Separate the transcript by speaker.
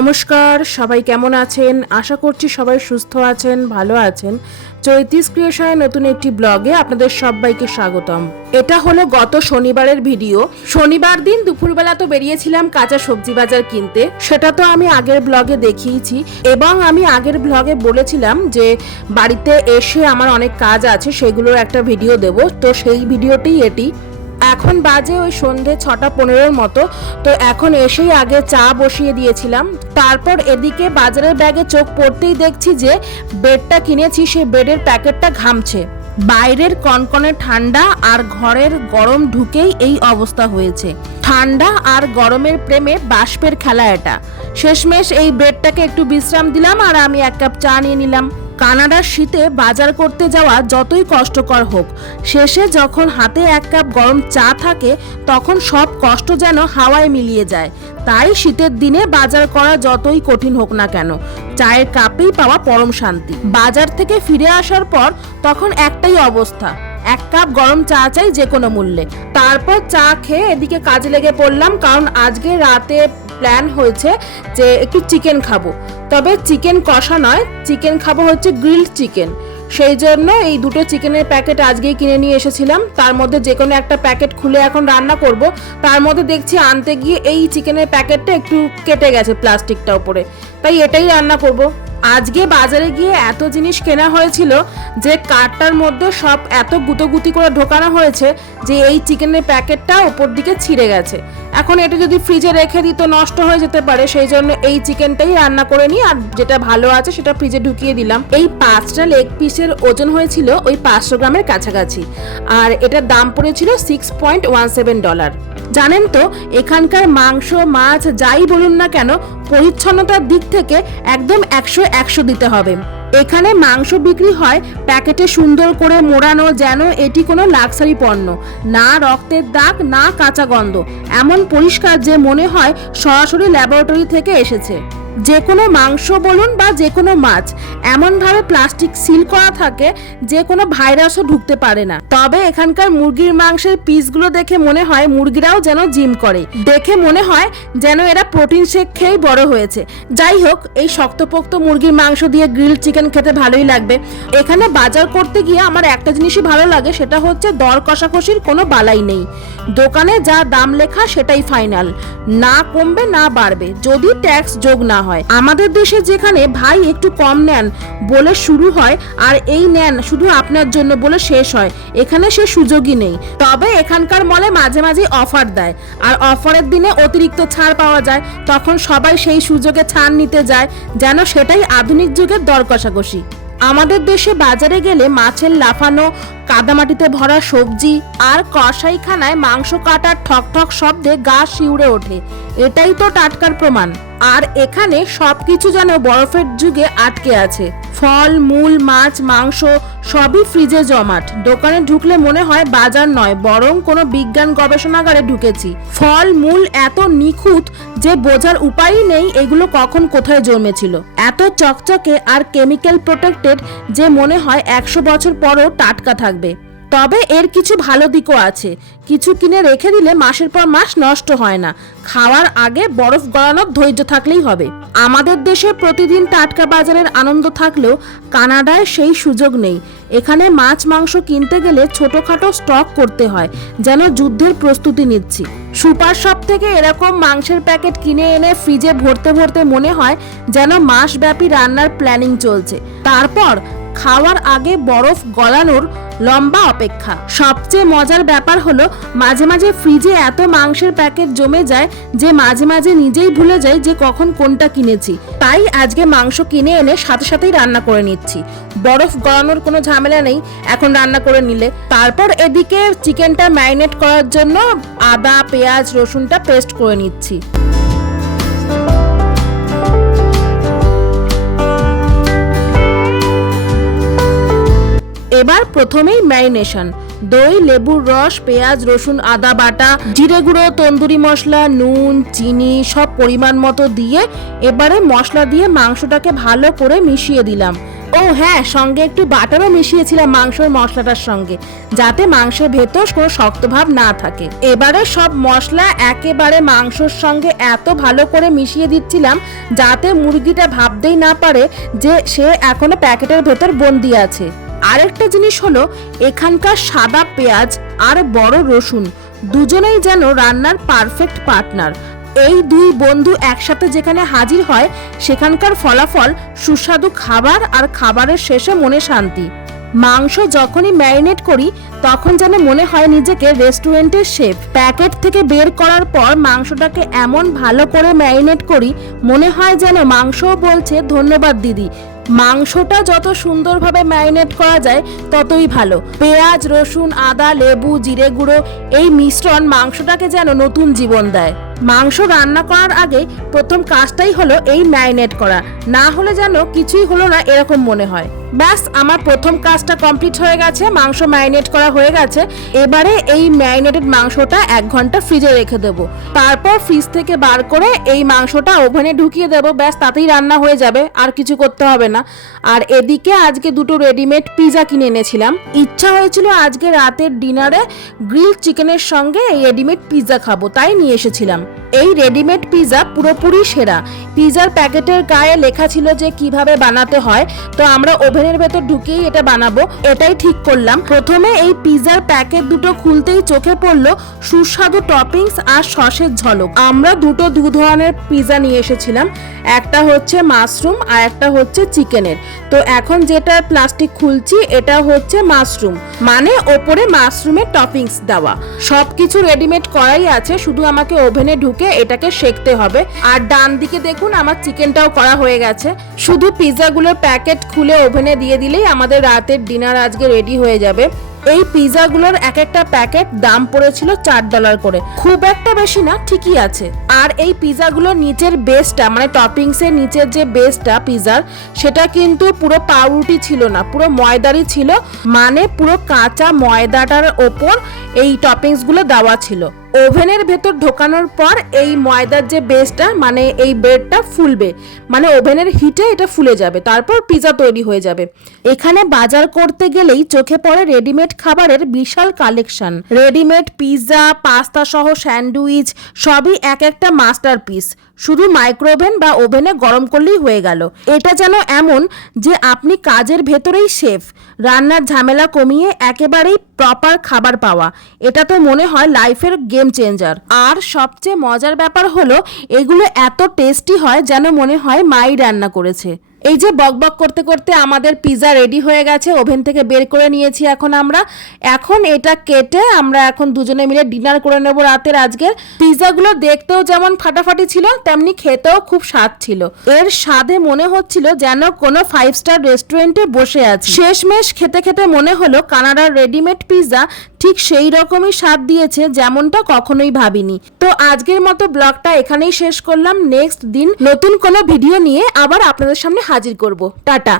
Speaker 1: নমস্কার, সবাই কেমন আছেন? আশা করছি সবাই সুস্থ আছেন, ভালো আছেন। চৈতিস ক্রিয়েশনের নতুন একটি ব্লগে আপনাদের সবাইকে স্বাগতম। এটা হলো গত শনিবারের ভিডিও। শনিবার দিন দুপুরবেলা তো বেরিয়েছিলাম কাঁচা সবজি বাজার কিনতে। সেটা তো আমি আগের ব্লগে দেখিয়েছি। এবং আমি আগের ব্লগে বলেছিলাম যে বাড়িতে এসে আমার অনেক কাজ আছে, সেগুলোর একটা ভিডিও দেব। তো সেই ভিডিওটি এটি এখন বাজে ওই সন্ধে ছটা পনেরোর মতো, তো এখন এসেই আগে চা বসিয়ে দিয়েছিলাম। তারপর এদিকে বাজারের ব্যাগে চোখ পড়তেই দেখছি যে বেডটা কিনেছি সেই বেডের প্যাকেটটা ঘামছে। বাইরের কনকনে ঠান্ডা আর ঘরের গরম ঢুকেই এই অবস্থা হয়েছে। ঠান্ডা আর গরমের প্রেমে বাষ্পের খেলা এটা। শেষমেশ এই বেডটাকে একটু বিশ্রাম দিলাম আর আমি এক কাপ চা নিয়ে নিলাম। কানাডার শীতে বাজার করতে যাওয়া যতই কষ্টকর হোক, শেষে যখন হাতে এক কাপ গরম চা থাকে, তখন সব কষ্ট যেন হাওয়ায় মিলিয়ে যায়। তাই শীতের দিনে বাজার করা যতই কঠিন হোক না কেন, চায়ের কাপেই পাওয়া পরম শান্তি। বাজার থেকে ফিরে আসার পর তখন একটাই অবস্থা এক কাপ গরম চা চাই যে কোনো মূল্যে। তারপর চা খেয়ে এদিকে কাজে লেগে পড়লাম, কারণ আজকে রাতে প্ল্যান হয়েছে যে একটু চিকেন খাব। তবে চিকেন কষা নয় চিকেন খাব হচ্ছে গ্রিলড চিকেন সেই জন্য এই দুটো চিকেনের প্যাকেট আজকেই কিনে নিয়ে এসেছিলাম। তার মধ্যে যে কোনো একটা প্যাকেট খুলে এখন রান্না করব। তার মধ্যে দেখছি আনতে গিয়ে এই চিকেনের প্যাকেটটা একটু কেটে গেছে প্লাস্টিকটা উপরে। তাই এটাই রান্না করব। আজকে বাজারে গিয়ে এত জিনিস কেনা হয়েছিল যে কার্টটার মধ্যে সব এত গুতোগুতি করে ঢোকানো হয়েছে যে এই চিকেনের প্যাকেটটা ওপর দিকে ছিঁড়ে গেছে। এখন এটা যদি ফ্রিজে রেখে দিই তো নষ্ট হয়ে যেতে পারে, সেই জন্য এই চিকেনটাই রান্না করে নিই আর যেটা ভালো আছে সেটা ফ্রিজে ঢুকিয়ে দিলাম। এই পাঁচটা লেগ পিসের ওজন হয়েছিল ওই পাঁচশো গ্রামের কাছাকাছি আর এটার দাম পড়েছিল six point one seven dollar জানেন তো, এখানকার মাংস, মাছ যাই বলুন না কেন, পরিচ্ছন্নতার দিক থেকে একদম একশো একশো দিতে হবে। এখানে মাংস বিক্রি হয় প্যাকেটে সুন্দর করে মোড়ানো যেন এটি কোনো লাক্সারি পণ্য, না রক্তের দাগ, না কাঁচা গন্ধ। এমন পরিষ্কার যে মনে হয় সরাসরি ল্যাবরেটরি থেকে এসেছে। যে কোনো মাংস বলুন বা যে কোনো মাছ, এমনভাবে প্লাস্টিক সিল করা থাকে যে কোনো ভাইরাসও ঢুকতে পারে না। তবে এখানকার মুরগির মাংসের পিসগুলো দেখে মনে হয় মুরগিরাও যেন জিম করে। দেখে মনে হয় যেন এরা প্রোটিন শেক খেয়েই বড় হয়েছে। যাই হোক, এই শক্তপোক্ত মুরগির মাংস দিয়ে গ্রিল চিকেন খেতে ভালোই লাগবে। এখানে বাজার করতে গিয়ে আমার একটা জিনিসই ভালো লাগে, সেটা হচ্ছে দর কষাকষির কোনো বালাই নেই। দোকানে যা দাম লেখা সেটাই ফাইনাল না কমবে, না বাড়বে। যদি ট্যাক্স যোগ না হয়। আমাদের দেশে যেখানে ভাই একটু কম নেন বলে শুরু হয় আর এই নেন শুধু আপনার জন্য বলে শেষ হয়। এখানে সে সুযোগই নেই। তবে এখানকার মলে মাঝে মাঝে অফার দেয়। আর অফারের দিনে অতিরিক্ত ছাড় পাওয়া যায়। তখন সবাই সেই সুযোগে ছাড় নিতে যায় যেন সেটাই আধুনিক যুগের দর কষাকষি আমাদের দেশে বাজারে গেলে মাছের লাফানো, কাদামাটিতে ভরা সবজি আর কষাইখানায় মাংস কাটার ঠক ঠক শব্দে গা শিউরে ওঠে। এটাই তো টাটকার প্রমাণ। আর এখানে সবকিছু যেন বরফের যুগে আটকে আছে। ফল, মূল, মাছ, মাংস, সবই ফ্রিজে জমাট। দোকানে ঢুকলে মনে হয় বাজার নয়, বরং কোনো বিজ্ঞান গবেষণাগারে ঢুকেছি। ফল, মূল এত নিখুঁত যে বোঝার উপায়ই নেই এগুলো কখন কোথায় জমেছিল এত চকচকে আর কেমিক্যাল প্রোটেক্টেড যে মনে হয় একশো বছর পরও টাটকা থাকবে। তবে এর কিছু ভালো দিকও আছে। কিছু কিনে রেখে দিলে মাসের পর মাস নষ্ট হয় না। খাওয়ার আগে বরফ গড়ানোর ধৈর্য থাকলেই হবে। আমাদের দেশে প্রতিদিন টাটকা বাজারের আনন্দ থাকলেও কানাডায় সেই সুযোগ নেই। এখানে মাছ, মাংস কিনতে গেলে ছোটখাটো স্টক করতে হয়, যেন যুদ্ধের প্রস্তুতি নিচ্ছি। সুপার শপ থেকে এরকম মাংসের প্যাকেট কিনে এনে ফ্রিজে ভরতে ভরতে মনে হয় যেন মাসব্যাপী রান্নার প্ল্যানিং চলছে। তারপর খাওয়ার আগে বরফ গলানোর লম্বা অপেক্ষা। সবচেয়ে মজার ব্যাপার হলো, মাঝে মাঝে ফ্রিজে এত মাংসের প্যাকেট জমে যায় যে মাঝে মাঝে নিজেই ভুলে যাই যে কখন কোনটা কিনেছি। তাই আজকে মাংস কিনে এনে সাথে সাথেই রান্না করে নিচ্ছি। বরফ গলানোর কোনো ঝামেলা নেই, এখন রান্না করে নিলে। তারপর এদিকে চিকেনটা ম্যারিনেট করার জন্য আদা, পেঁয়াজ, রসুনটা পেস্ট করে নিচ্ছি। এবার প্রথমেই ম্যারিনেশন। দই লেবুর রস, পেঁয়াজ, রসুন, আদা বাটা, জিরে গুঁড়ো, তন্দুরি মশলা, নুন, চিনি সব পরিমাণ মতো দিয়ে এবারে মশলা দিয়ে মাংসটাকে ভালো করে মিশিয়ে দিলাম। ও হ্যাঁ সঙ্গে একটু বাটারও মিশিয়েছিলাম মাংসের মশলাটার সঙ্গে, যাতে মাংসের ভেতর কোনো শক্তভাব না থাকে। এবারে সব মশলা একেবারে মাংসর সঙ্গে এত ভালো করে মিশিয়ে দিচ্ছিলাম, যাতে মুরগিটা ভাবতেই না পারে যে সে এখনও প্যাকেটের ভেতর বন্দি আছে। আরেকটা জিনিস হলো, এখানকার সাদা পেঁয়াজ আর বড় রসুন, দুজনেই যেন রান্নার পারফেক্ট পার্টনার এই দুই বন্ধু একসাথে যেখানে হাজির হয়, সেখানকার ফলাফল সুস্বাদু খাবার আর খাবারের শেষে মনে শান্তি। মাংস যখনই ম্যারিনেট করি, তখন যেন মনে হয় নিজেকে রেস্টুরেন্টের শেফ। প্যাকেট থেকে বের করার পর মাংসটাকে এমন ভালো করে ম্যারিনেট করি, মনে হয় যেন মাংসও বলছে, ধন্যবাদ দিদি। মাংসটা যত সুন্দরভাবে ম্যারিনেট করা যায়, ততই ভালো। পেঁয়াজ, রসুন, আদা, লেবু, জিরে গুঁড়ো, এই মিশ্রণ মাংসটাকে যেন নতুন জীবন দেয়। মাংস রান্না করার আগে প্রথম কাজটাই হলো এই ম্যারিনেট করা। না হলে যেন কিছুই হলো না এরকম মনে হয়। ব্যাস, আমার প্রথম কাজটা কমপ্লিট হয়ে গেছে, মাংস ম্যারিনেট করা হয়ে গেছে। এবারে এই ম্যারিনেটেড মাংসটা এক ঘণ্টা ফ্রিজে রেখে দেব। তারপর ফ্রিজ থেকে বার করে এই মাংসটা ওভেনে ঢুকিয়ে দেব। ব্যাস, তাতেই রান্না হয়ে যাবে, আর কিছু করতে হবে না। আর এদিকে আজকে দুটো রেডিমেড পিজা কিনে এনেছিলাম। ইচ্ছা হয়েছিল আজকে রাতের ডিনারে গ্রিল চিকেনের সঙ্গে এই রেডিমেড পিজা খাব, তাই নিয়ে এসেছিলাম। এই রেডিমেড পিজা পুরোপুরি সেরা। পিজার প্যাকেটের গায়ে লেখা ছিল যে কীভাবে বানাতে হয়, তো আমরা ওভেনের ভেতর ঢুকিয়েই এটা বানাবো। এটাই ঠিক করলাম। প্রথমে এই পিজার প্যাকেট দুটো খুলতেই চোখে পড়ল সুস্বাদু টপিংস আর সসের ঝলক। আমরা দুটো দু ধরনের পিজা নিয়ে এসেছিলাম। একটা হচ্ছে মাশরুম আর একটা হচ্ছে চিকেনের। তো এখন যেটা প্লাস্টিক খুলছি, এটা হচ্ছে মাশরুম মানে ওপরে মাশরুমের টপিংস দেওয়া। সবকিছু রেডিমেড করাই আছে, শুধু আমাকে ওভেনে ঢুকে এটাকে সেকতে হবে। আর ডান দিকে দেখুন, আমার চিকেনটাও করা হয়ে গেছে। শুধু পিৎজাগুলোর প্যাকেট খুলে ওভেনে দিয়ে দিলেই আমাদের রাতের ডিনার আজকে রেডি হয়ে যাবে। এই পিৎজাগুলোর এক একটা প্যাকেট দাম পড়েছিল চার ডলার করে। খুব একটা বেশি না, ঠিকই আছে। আর এই পিৎজাগুলোর নিচের বেসটা মানে টপিংসের নিচের যে বেসটা পিৎজার সেটা কিন্তু পুরো পাউরুটি ছিল না, পুরো ময়দারই ছিল। মানে পুরো কাঁচা ময়দাটার ওপর এই টপিংসগুলো দেওয়া ছিল। ওভেনের ভেতর ঢোকানোর পর এই ময়দার যে বেসটা মানে এই ব্রেডটা ফুলবে। মানে ওভেনের হিটে এটা ফুলে যাবে। তারপর পিজা তৈরি হয়ে যাবে। এখানে বাজার করতে গেলেই চোখে পড়ে রেডিমেড খাবারের বিশাল কালেকশন রেডিমেড পিৎজা পাস্তা সহ স্যান্ডউইচ সবই এক একটা মাস্টারপিস শুধু মাইক্রোওভেন বা ওভেনে গরম করলেই হয়ে গেল। এটা যেন এমন যে আপনি কাজের ভেতরেই শেফ রান্নার ঝামেলা কমিয়ে একেবারেই প্রপার খাবার পাওয়া। এটা তো মনে হয় লাইফের গেম চেঞ্জার আর সবচেয়ে মজার ব্যাপার হলো, এগুলো এত টেস্টি হয় যেন মনে হয় মাই রান্না করেছে। এই যে বকবক করতে করতে আমাদের পিৎজা রেডি হয়ে গেছে ওভেন থেকে বের করে নিয়েছি এখন আমরা। এখন এটা কেটে আমরা এখন দুজনে মিলে ডিনার করে নেব রাতের আজকের পিৎজাগুলো দেখতেও যেমন ফাটাফাটি ছিল, তেমনি খেতেও খুব স্বাদ ছিল। এর স্বাদে মনে হচ্ছিল যেন কোনো ফাইভ স্টার রেস্টুরেন্টে বসে আছে। শেষমেশ খেতে খেতে মনে হলো কানাডার রেডিমেড পিৎজা ঠিক সেই রকমই স্বাদ দিয়েছে যেমনটা কখনোই ভাবিনি। তো আজকের মতো ব্লগটা এখানেই শেষ করলাম। নেক্সট দিন নতুন কোনো ভিডিও নিয়ে আবার আপনাদের সামনে হাজির করব। টাটা।